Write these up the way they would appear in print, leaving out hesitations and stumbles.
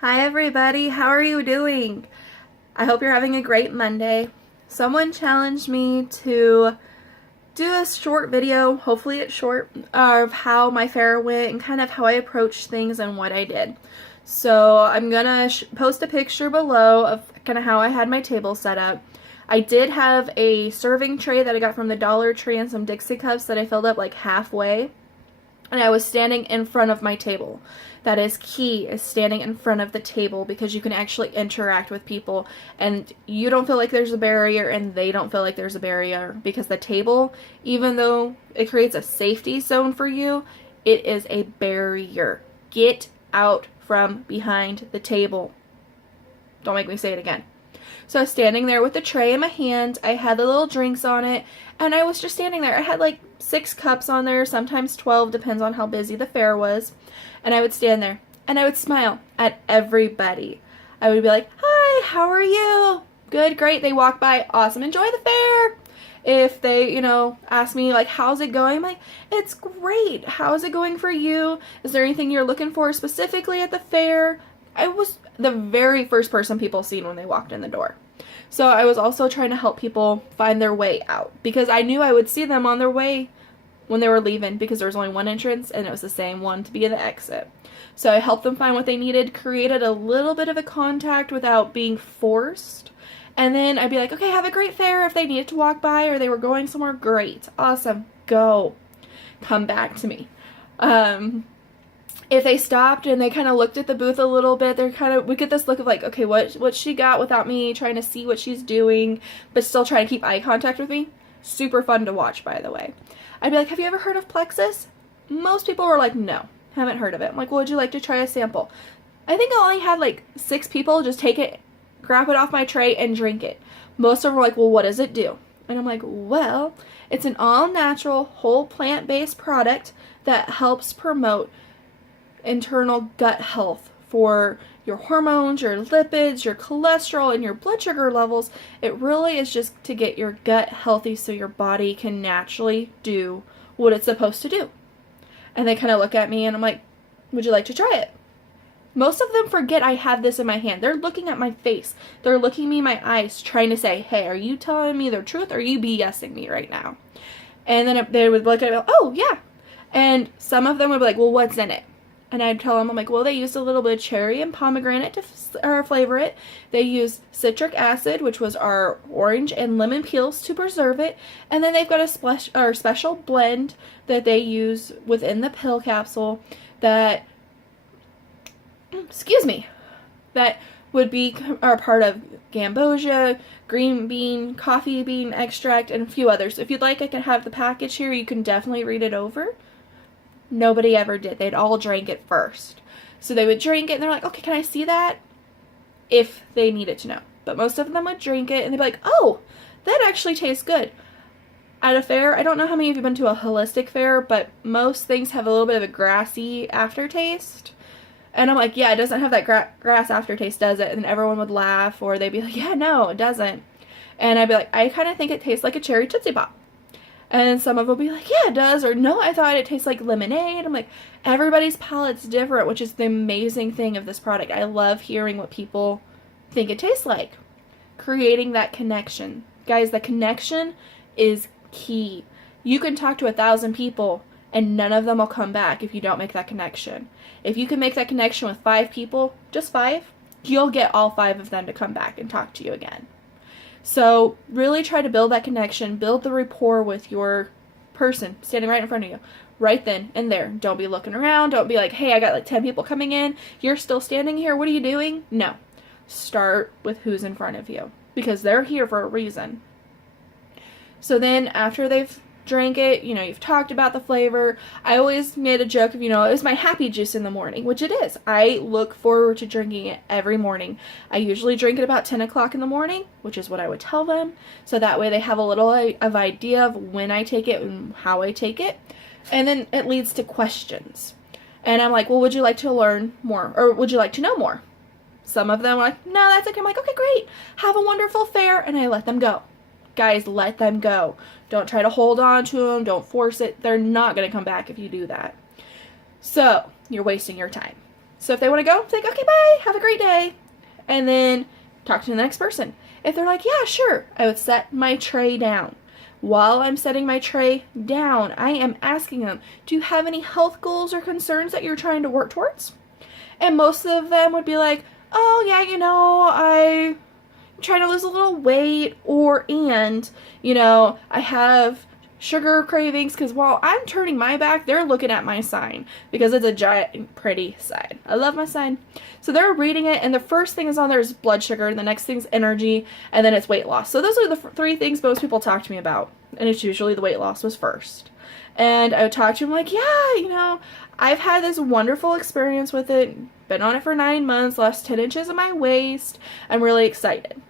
Hi everybody, how are you doing? I hope you're having a great Monday. Someone challenged me to do a short video, hopefully it's short, of how my fair went and kind of how I approached things and what I did. So I'm gonna post a picture below of kind of how I had my table set up. I did have a serving tray that I got from the Dollar Tree and some Dixie cups that I filled up like halfway. And I was standing in front of my table. That is key, is standing in front of the table, because you can actually interact with people and you don't feel like there's a barrier and they don't feel like there's a barrier, because the table, even though it creates a safety zone for you, it is a barrier. Get out from behind the table. Don't make me say it again. So I was standing there with the tray in my hand. I had the little drinks on it, and I was just standing there. I had like 6 cups on there, sometimes 12, depends on how busy the fair was. And I would stand there, and I would smile at everybody. I would be like, "Hi, how are you? Good, great." They walk by, awesome, enjoy the fair. If they, ask me like, "How's it going?" I'm like, "It's great. How's it going for you? Is there anything you're looking for specifically at the fair?" I was the very first person people seen when they walked in the door. So I was also trying to help people find their way out, because I knew I would see them on their way when they were leaving, because there was only one entrance and it was the same one to be the exit. So I helped them find what they needed, created a little bit of a contact without being forced. And then I'd be like, "Okay, have a great fair." If they needed to walk by or they were going somewhere, great, awesome, go. Come back to me. If they stopped and they kind of looked at the booth a little bit, we get this look of like, okay, what she got, without me trying to see what she's doing, but still trying to keep eye contact with me. Super fun to watch, by the way. I'd be like, "Have you ever heard of Plexus?" Most people were like, "No, haven't heard of it." I'm like, "Well, would you like to try a sample?" I think I only had like 6 people just take it, grab it off my tray, and drink it. Most of them were like, "Well, what does it do?" And I'm like, "Well, it's an all-natural, whole plant-based product that helps promote internal gut health for your hormones, your lipids, your cholesterol, and your blood sugar levels. It really is just to get your gut healthy so your body can naturally do what it's supposed to do." And they kind of look at me and I'm like, "Would you like to try it?" Most of them forget I have this in my hand. They're looking at my face. They're looking me in my eyes, trying to say, "Hey, are you telling me the truth or are you BSing me right now?" And then they would look at me, "Oh, yeah." And some of them would be like, "Well, what's in it?" And I'd tell them, I'm like, "Well, they used a little bit of cherry and pomegranate to flavor it. They used citric acid, which was our orange and lemon peels, to preserve it. And then they've got a special blend that they use within the pill capsule that, that would be our part of gambosia, green bean, coffee bean extract, and a few others. If you'd like, I can have the package here. You can definitely read it over." Nobody ever did. They'd all drank it first. So they would drink it and they're like, "Okay, can I see that?" If they needed to know. But most of them would drink it and they'd be like, "Oh, that actually tastes good." At a fair, I don't know how many of you have been to a holistic fair, but most things have a little bit of a grassy aftertaste. And I'm like, "Yeah, it doesn't have that grass aftertaste, does it?" And everyone would laugh, or they'd be like, "Yeah, no, it doesn't." And I'd be like, "I kind of think it tastes like a cherry Tootsie Pop." And some of them will be like, "Yeah, it does," or "No, I thought it tastes like lemonade." I'm like, everybody's palate's different, which is the amazing thing of this product. I love hearing what people think it tastes like. Creating that connection. Guys, the connection is key. You can talk to 1,000 people and none of them will come back if you don't make that connection. If you can make that connection with 5 people, just 5, you'll get all 5 of them to come back and talk to you again. So really try to build that connection, build the rapport with your person standing right in front of you, right then and there. Don't be looking around. Don't be like, "Hey, I got like 10 people coming in. You're still standing here. What are you doing?" No. Start with who's in front of you, because they're here for a reason. So then after they've drank it, you've talked about the flavor. I always made a joke of, it was my happy juice in the morning, which it is. I look forward to drinking it every morning. I usually drink it about 10 o'clock in the morning, which is what I would tell them. So that way they have a little of idea of when I take it and how I take it. And then it leads to questions. And I'm like, "Well, would you like to learn more? Or would you like to know more?" Some of them are like, "No, that's okay." I'm like, "Okay, great. Have a wonderful fair." And I let them go. Guys, let them go. Don't try to hold on to them. Don't force it. They're not going to come back if you do that. So, you're wasting your time. So if they want to go, it's like, okay, bye, have a great day. And then talk to the next person. If they're like, yeah, sure, I would set my tray down. While I'm setting my tray down, I am asking them, do you have any health goals or concerns that you're trying to work towards? And most of them would be like, oh yeah, I'm trying to lose a little weight, I have sugar cravings, because while I'm turning my back, they're looking at my sign because it's a giant pretty sign. I love my sign. So they're reading it, and the first thing is on there is blood sugar, and the next thing's energy, and then it's weight loss. So those are the three things most people talk to me about, and it's usually the weight loss was first. And I would talk to them like, yeah, I've had this wonderful experience with it, been on it for 9 months, lost 10 inches of my waist, I'm really excited.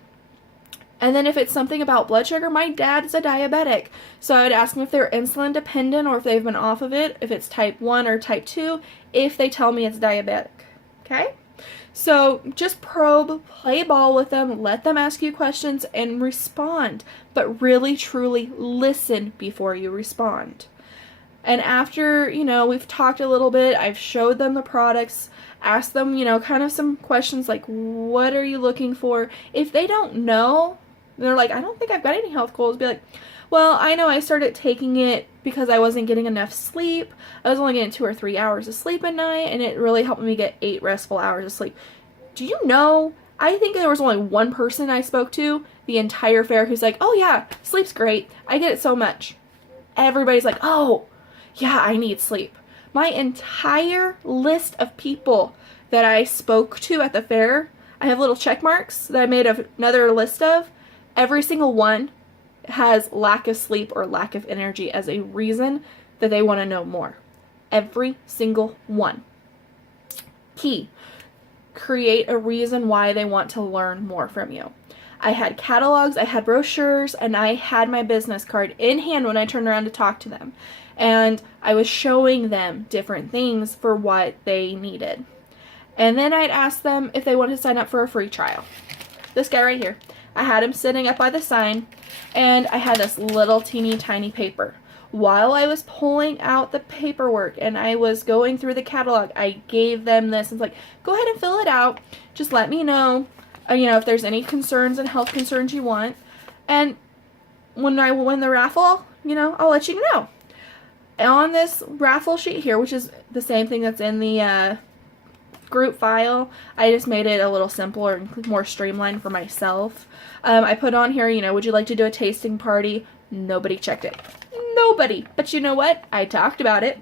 And then if it's something about blood sugar, my dad's a diabetic. So I would ask them if they're insulin dependent or if they've been off of it, if it's type 1 or type 2, if they tell me it's diabetic. Okay? So just probe, play ball with them, let them ask you questions and respond. But really, truly listen before you respond. And after, we've talked a little bit, I've showed them the products, asked them, kind of some questions like, what are you looking for? If they don't know, they're like, I don't think I've got any health goals. Be like, well, I know I started taking it because I wasn't getting enough sleep. I was only getting 2 or 3 hours of sleep a night, and it really helped me get 8 restful hours of sleep. Do you know, I think there was only one person I spoke to the entire fair who's like, oh yeah, sleep's great. I get it so much. Everybody's like, oh, yeah, I need sleep. My entire list of people that I spoke to at the fair, I have little check marks that I made another list of. Every single one has lack of sleep or lack of energy as a reason that they want to know more. Every single one. Key. Create a reason why they want to learn more from you. I had catalogs, I had brochures, and I had my business card in hand when I turned around to talk to them. And I was showing them different things for what they needed. And then I'd ask them if they wanted to sign up for a free trial. This guy right here. I had him sitting up by the sign, and I had this little teeny tiny paper. While I was pulling out the paperwork and I was going through the catalog, I gave them this and was like, go ahead and fill it out. Just let me know, if there's any concerns and health concerns you want. And when I win the raffle, I'll let you know. On this raffle sheet here, which is the same thing that's in the group file, I just made it a little simpler and more streamlined for myself. I put on here, would you like to do a tasting party? Nobody checked it. Nobody. But you know what? I talked about it.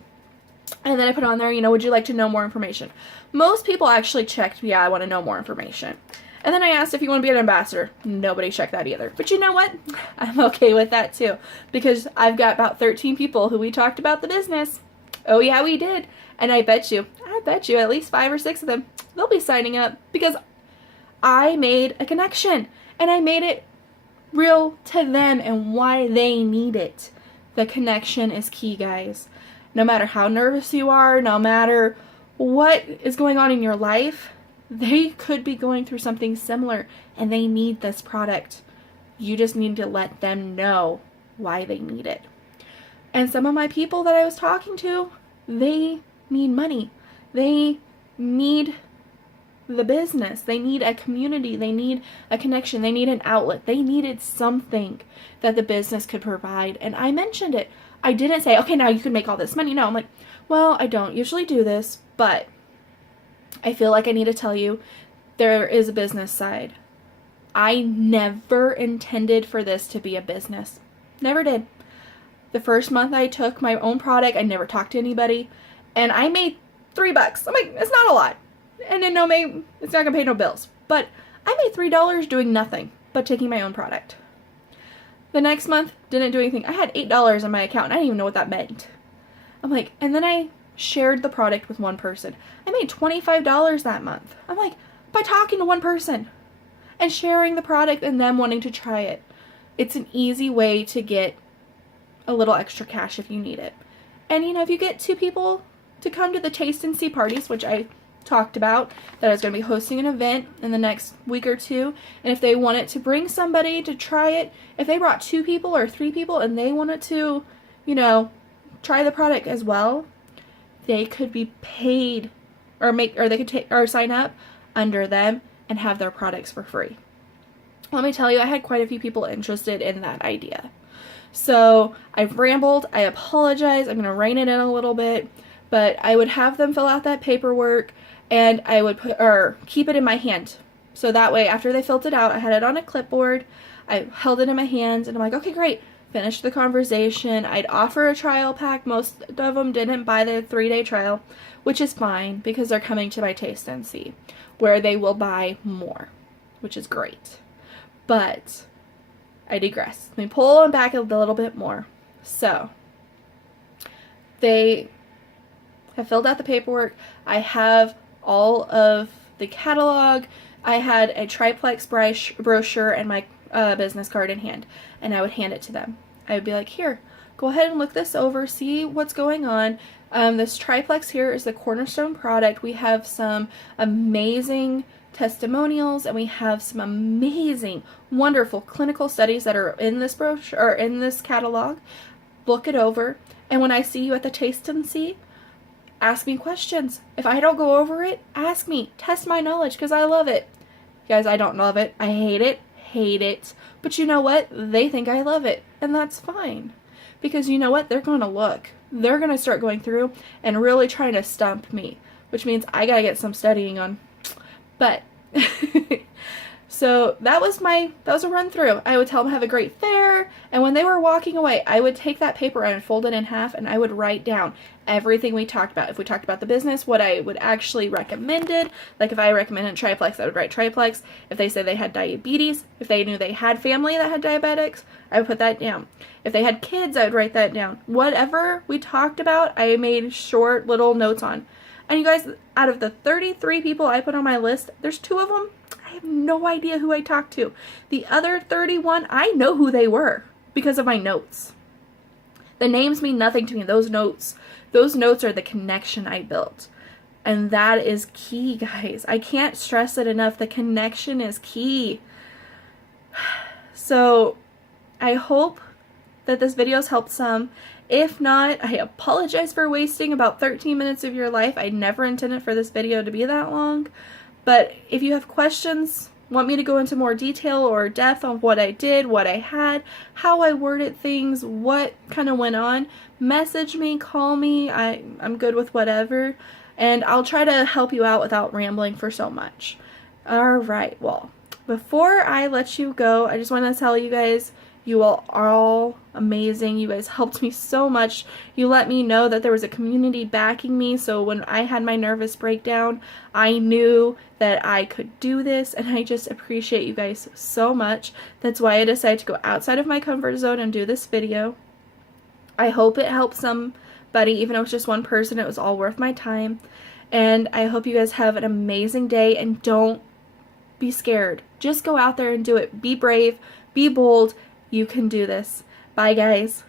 And then I put on there, would you like to know more information? Most people actually checked, yeah, I want to know more information. And then I asked if you want to be an ambassador. Nobody checked that either. But you know what? I'm okay with that too. Because I've got about 13 people who we talked about the business. Oh yeah, we did. And I bet you at least 5 or 6 of them, they'll be signing up because I made a connection. And I made it real to them and why they need it. The connection is key, guys. No matter how nervous you are, no matter what is going on in your life, they could be going through something similar and they need this product. You just need to let them know why they need it. And some of my people that I was talking to, they need money. They need the business. They need a community. They need a connection. They need an outlet. They needed something that the business could provide. And I mentioned it. I didn't say, okay, now you can make all this money. No, I'm like, well, I don't usually do this, but I feel like I need to tell you there is a business side. I never intended for this to be a business. Never did. The first month I took my own product, I never talked to anybody, and I made $3. I'm like, it's not a lot. And then it's not gonna pay no bills. But I made $3 doing nothing but taking my own product. The next month, didn't do anything. I had $8 in my account, and I didn't even know what that meant. I'm like, and then I shared the product with one person. I made $25 that month. I'm like, by talking to one person and sharing the product and them wanting to try it. It's an easy way to get a little extra cash if you need it. And if you get 2 people to come to the taste and see parties, which I talked about, that I was going to be hosting an event in the next week or 2, and if they wanted to bring somebody to try it, if they brought 2 people or 3 people and they wanted to, try the product as well, they could be paid or they could take or sign up under them and have their products for free. Let me tell you, I had quite a few people interested in that idea. So I've rambled. I apologize. I'm going to rein it in a little bit, but I would have them fill out that paperwork, and I would keep it in my hand. So that way, after they filled it out, I had it on a clipboard. I held it in my hands, and I'm like, okay, great. Finish the conversation. I'd offer a trial pack. Most of them didn't buy the 3-day trial, which is fine because they're coming to my Taste and See, where they will buy more, which is great. But I digress. Let me pull them back a little bit more. So they have filled out the paperwork. I have all of the catalog. I had a triplex brochure and my business card in hand, and I would hand it to them. I would be like, here, go ahead and look this over, see what's going on. This triplex here is the Cornerstone product. We have some amazing testimonials, and we have some amazing, wonderful clinical studies that are in this brochure or in this catalog. Look it over, and when I see you at the Taste and See, ask me questions. If I don't go over it, ask me. Test my knowledge, because I love it. Guys, I don't love it. I hate it. But you know what? They think I love it, and that's fine. Because you know what? They're going to look. They're going to start going through and really trying to stump me, which means I got to get some studying on. But so that was a run through. I would tell them have a great fair, and when they were walking away, I would take that paper and fold it in half, and I would write down everything we talked about. If we talked about the business, what I would actually recommended, like if I recommended triplex, I would write triplex. If they said they had diabetes, if they knew they had family that had diabetics, I would put that down. If they had kids, I would write that down. Whatever we talked about, I made short little notes on. And you guys, out of the 33 people I put on my list, there's 2 of them I have no idea who I talked to. The other 31, I know who they were because of my notes. The names mean nothing to me. Those notes are the connection I built. And that is key, guys. I can't stress it enough. The connection is key. So I hope that this video has helped some. If not, I apologize for wasting about 13 minutes of your life. I never intended for this video to be that long. But if you have questions, want me to go into more detail or depth on what I did, what I had, how I worded things, what kind of went on, message me, call me. I'm good with whatever. And I'll try to help you out without rambling for so much. Alright, well, before I let you go, I just want to tell you guys, you all are all amazing. You guys helped me so much. You let me know that there was a community backing me, so when I had my nervous breakdown, I knew that I could do this, and I just appreciate you guys so much. That's why I decided to go outside of my comfort zone and do this video. I hope it helps somebody, even though it's just one person. It was all worth my time. And I hope you guys have an amazing day, and don't be scared. Just go out there and do it. Be brave. Be bold. You can do this. Bye, guys.